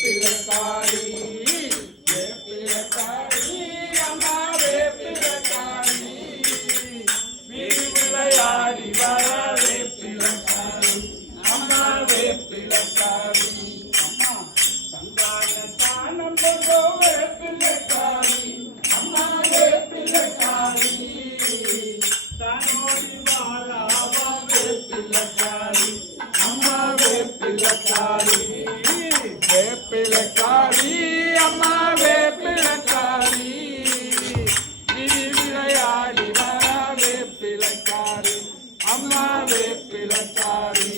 வேப்பிலக்காரி வேப்பிலக்காரி அம்மா வேப்பிலக்காரி விளையாடி வர வேப்பிலக்காரி அம்மா வேப்பிலக்காரி அம்மா சந்தான தானம் கொண்டோ வேப்பிலக்காரி அம்மா வேப்பிலக்காரி தானோடி வாராவா வேப்பிலக்காரி அம்மா வேப்பிலக்காரி வேப்பிலக்காரி அம்மா வேப்பிலக்காரி விளையாடி வர வேப்பிலக்காரி அம்மா வேப்பிலக்காரி